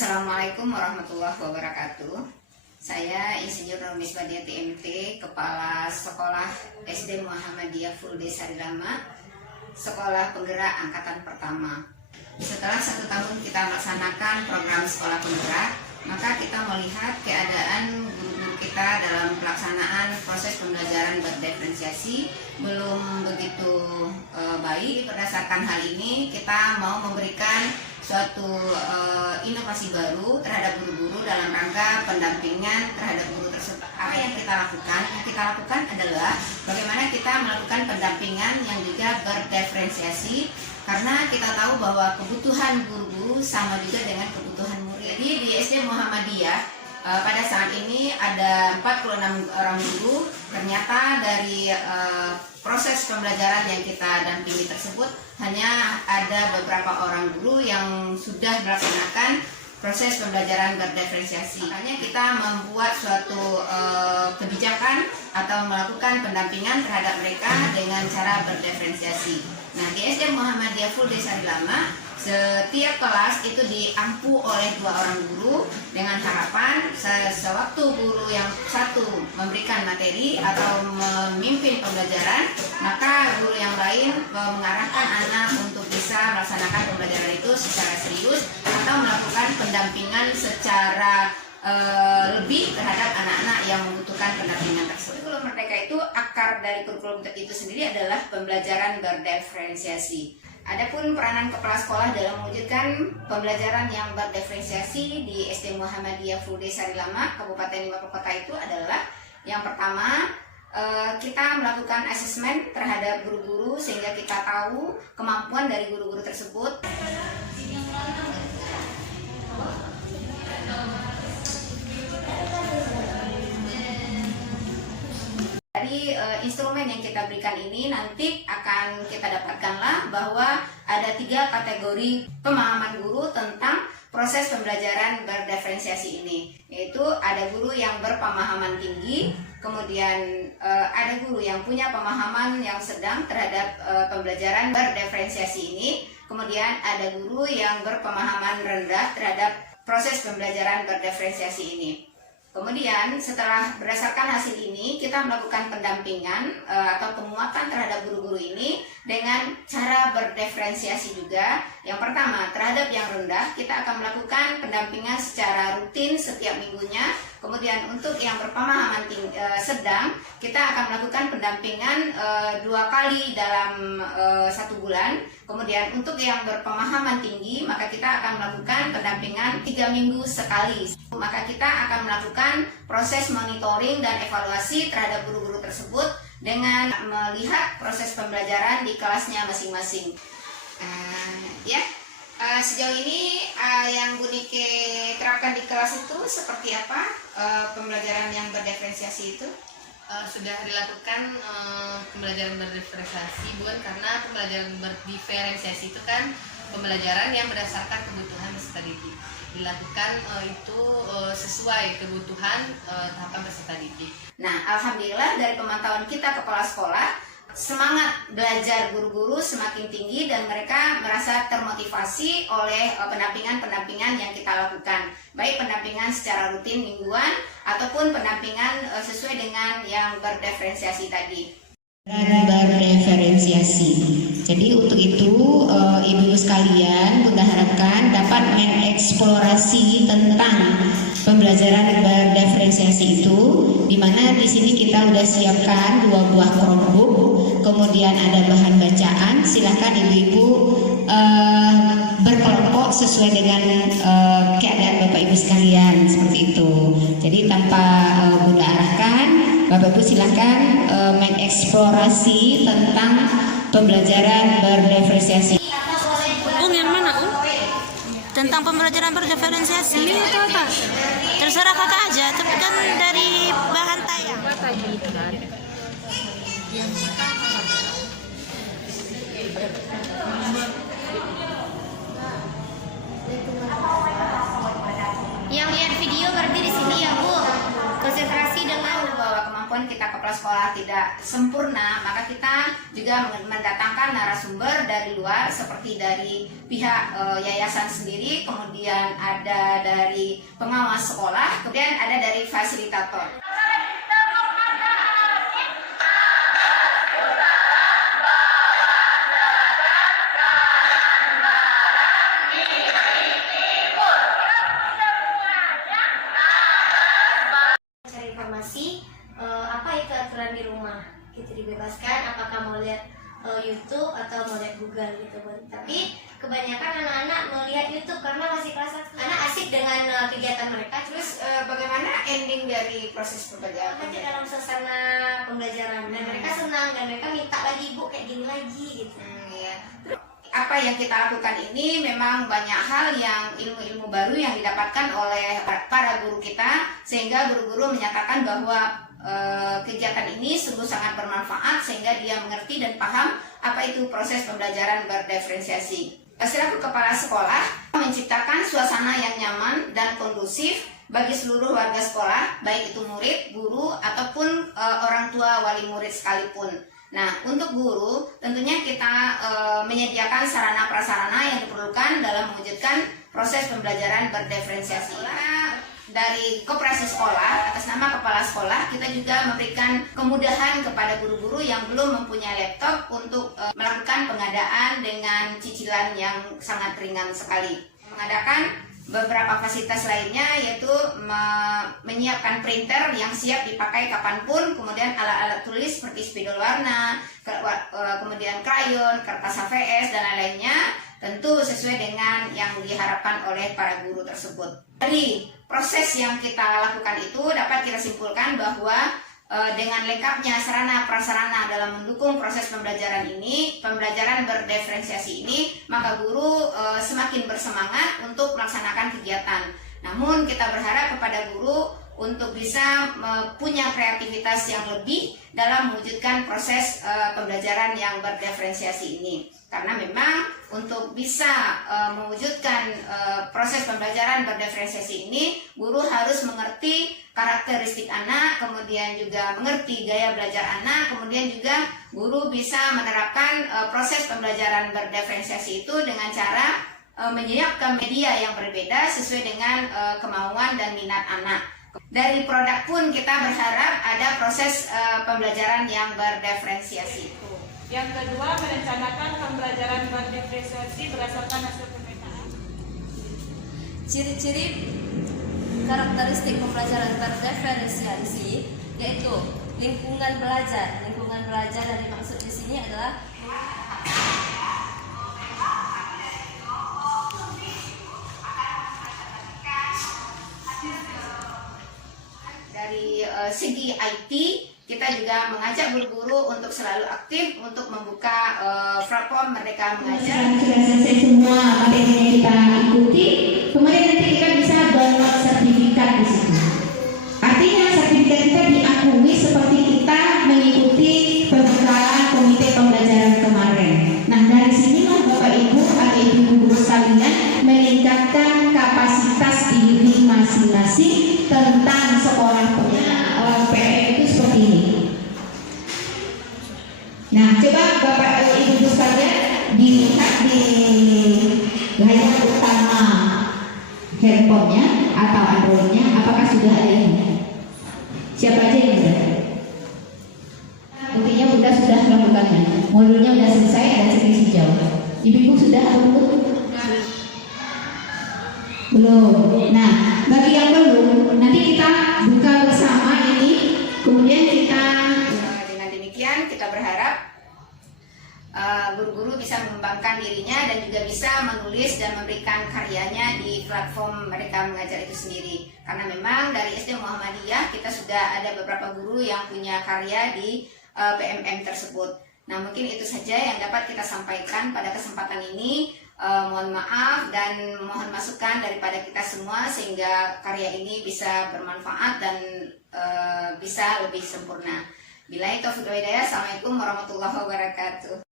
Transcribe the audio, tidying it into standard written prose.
Assalamualaikum warahmatullahi wabarakatuh. Saya Insinyur Nur Misbadiati MT, Kepala Sekolah SD Muhammadiyah Full Day Sari Lama, Sekolah Penggerak Angkatan Pertama. Setelah 1 tahun kita melaksanakan program Sekolah Penggerak, maka kita melihat keadaan guru-guru kita dalam pelaksanaan proses pembelajaran berdiferensiasi belum begitu baik. Berdasarkan hal ini, kita mau memberikan suatu inovasi baru terhadap guru-guru dalam rangka pendampingan terhadap guru tersebut. Apa yang kita lakukan? Yang kita lakukan adalah bagaimana kita melakukan pendampingan yang juga berdiferensiasi, karena kita tahu bahwa kebutuhan guru-guru sama juga dengan kebutuhan murid. Jadi di SD Muhammadiyah pada saat ini ada 46 orang guru. Ternyata dari proses pembelajaran yang kita dampingi tersebut hanya ada beberapa orang guru yang sudah melaksanakan proses pembelajaran berdiferensiasi. Makanya kita membuat suatu kebijakan atau melakukan pendampingan terhadap mereka dengan cara berdiferensiasi. Nah, di SD Muhammadiyah Full Day Sari Lama, setiap kelas itu diampu oleh 2 orang guru dengan harapan sewaktu guru yang satu memberikan materi atau memimpin pembelajaran, maka guru yang lain mengarahkan anak untuk bisa melaksanakan pembelajaran itu secara serius atau melakukan pendampingan secara lebih terhadap anak-anak yang membutuhkan pendampingan tersebut. Kurikulum Merdeka itu, akar dari kurikulum itu sendiri adalah pembelajaran berdiferensiasi. Adapun peranan kepala sekolah dalam mewujudkan pembelajaran yang berdiferensiasi di SD Muhammadiyah Full Day Sari Lama, Kabupaten Lima Kota itu adalah yang pertama, kita melakukan asesmen terhadap guru-guru sehingga kita tahu kemampuan dari guru-guru tersebut. Dari instrumen yang kita berikan ini nanti akan kita dapatkanlah bahwa ada 3 kategori pemahaman guru tentang proses pembelajaran berdiferensiasi ini, yaitu ada guru yang berpemahaman tinggi, kemudian ada guru yang punya pemahaman yang sedang terhadap pembelajaran berdiferensiasi ini, kemudian ada guru yang berpemahaman rendah terhadap proses pembelajaran berdiferensiasi ini. Kemudian setelah berdasarkan hasil ini, kita melakukan pendampingan atau penguatan terhadap guru-guru ini dengan cara berdiferensiasi juga. Yang pertama, terhadap yang rendah kita akan melakukan pendampingan secara rutin setiap minggunya. Kemudian untuk yang berpemahaman sedang, kita akan melakukan pendampingan 2 kali dalam 1 bulan. Kemudian untuk yang berpemahaman tinggi, maka kita akan melakukan pendampingan 3 minggu sekali. Maka kita akan melakukan proses monitoring dan evaluasi terhadap guru-guru tersebut dengan melihat proses pembelajaran di kelasnya masing-masing. Sejauh ini yang Bu Nike terapkan di kelas itu seperti apa pembelajaran yang berdiferensiasi itu? Sudah dilakukan pembelajaran berdiferensiasi, bukan, karena pembelajaran berdiferensiasi itu kan pembelajaran yang berdasarkan kebutuhan peserta didik. Dilakukan itu sesuai kebutuhan tahapan peserta didik. Nah, alhamdulillah dari pemantauan kita kepala sekolah, semangat belajar guru-guru semakin tinggi dan mereka merasa termotivasi oleh pendampingan-pendampingan yang kita lakukan, baik pendampingan secara rutin mingguan ataupun pendampingan sesuai dengan yang berdiferensiasi tadi. Berdiferensiasi. Jadi untuk itu ibu-ibu sekalian, Bunda harapkan dapat mengeksplorasi tentang pembelajaran berdiferensiasi itu, di mana di sini kita sudah siapkan 2 buah Chromebook, kemudian ada bahan bacaan. Silakan ibu-ibu berkelompok sesuai dengan keadaan Bapak Ibu sekalian, seperti itu. Jadi tanpa Bunda arahkan, Bapak Ibu silakan mengeksplorasi tentang pembelajaran berdiferensiasi. Yang mana, tentang pembelajaran berdiferensiasi? Ini itu apa? Terserah kakak aja, tapi kan dari bahan tayang. Yang lihat video berarti di sini ya Bu, konsentrasi dengan bahwa kemampuan walaupun kita kepala sekolah tidak sempurna, maka kita juga mendatangkan narasumber dari luar seperti dari pihak yayasan sendiri, kemudian ada dari pengawas sekolah, kemudian ada dari fasilitator. Apa itu aturan di rumah gitu, dibebaskan apakah mau lihat YouTube atau mau lihat Google gitu Bun. Tapi kebanyakan anak-anak melihat YouTube karena masih kelas 1. Anak asik dengan kegiatan mereka. Terus bagaimana ending dari proses pembelajaran? Aja dalam suasana pembelajaran dan mereka senang dan mereka minta lagi Bu kayak gini lagi gitu. Ya. Apa yang kita lakukan ini memang banyak hal yang ilmu-ilmu baru yang didapatkan oleh para guru kita, sehingga guru-guru menyatakan bahwa kegiatan ini sungguh sangat bermanfaat sehingga dia mengerti dan paham apa itu proses pembelajaran berdiferensiasi. Selaku kepala sekolah menciptakan suasana yang nyaman dan kondusif bagi seluruh warga sekolah, baik itu murid, guru ataupun orang tua wali murid sekalipun. Nah, untuk guru tentunya kita menyediakan sarana prasarana yang diperlukan dalam mewujudkan proses pembelajaran berdiferensiasi. Dari koperasi sekolah, atas nama kepala sekolah, kita juga memberikan kemudahan kepada guru-guru yang belum mempunyai laptop untuk melakukan pengadaan dengan cicilan yang sangat ringan sekali. Mengadakan beberapa fasilitas lainnya, yaitu menyiapkan printer yang siap dipakai kapanpun, kemudian alat-alat tulis seperti spidol warna, kemudian krayon, kertas HVS, dan lain-lainnya, tentu sesuai dengan yang diharapkan oleh para guru tersebut. Dari proses yang kita lakukan itu dapat kita simpulkan bahwa dengan lengkapnya sarana prasarana dalam mendukung proses pembelajaran ini, pembelajaran berdiferensiasi ini, maka guru semakin bersemangat untuk melaksanakan kegiatan. Namun kita berharap kepada guru untuk bisa punya kreativitas yang lebih dalam mewujudkan proses pembelajaran yang berdiferensiasi ini. Karena memang untuk bisa mewujudkan proses pembelajaran berdiferensiasi ini, guru harus mengerti karakteristik anak, kemudian juga mengerti gaya belajar anak, kemudian juga guru bisa menerapkan proses pembelajaran berdiferensiasi itu dengan cara menyiapkan media yang berbeda sesuai dengan kemauan dan minat anak. Dari produk pun kita berharap ada proses pembelajaran yang berdiferensiasi. Yang kedua, merencanakan pembelajaran berdiferensiasi berdasarkan hasil pemetaan. Ciri-ciri karakteristik pembelajaran berdiferensiasi yaitu lingkungan belajar. Lingkungan belajar yang dimaksud di sini adalah dari segi IT, kita juga mengajak guru-guru untuk selalu aktif untuk membuka platform Merdeka Mengajar. Sudah selesai semua materi yang kita ikuti, kemudian nanti kita bisa download sertifikat di situ. Artinya sertifikat kita diakui seperti kita mengikuti pembekalan komite pembelajaran kemarin. Nah, dari sinilah Bapak Ibu atau Ibu guru sekalian meningkatkan kapasitas diri masing-masing tentang sekolah PR itu seperti ini. Nah, coba Bapak Ibu guru sekalian dilihat di layar utama handphonenya atau Androidnya, apakah sudah ada ini? Siapa aja yang sudah? Buktinya Bunda sudah melakukannya. Modulnya sudah selesai dan sedikit hijau. Ibu-ibu sudah atau belum? Belum. Nah, bagi yang belum, nanti kita buka bersama ini, kemudian kita. Dengan demikian kita berharap guru-guru bisa mengembangkan dirinya dan juga bisa menulis dan memberikan karyanya di platform Merdeka Mengajar itu sendiri. Karena memang dari SD Muhammadiyah kita sudah ada beberapa guru yang punya karya di PMM tersebut. Nah, mungkin itu saja yang dapat kita sampaikan pada kesempatan ini. Mohon maaf dan mohon masukan daripada kita semua sehingga karya ini bisa bermanfaat dan bisa lebih sempurna. Billahi taufiq wal hidayah. Assalamualaikum warahmatullahi wabarakatuh.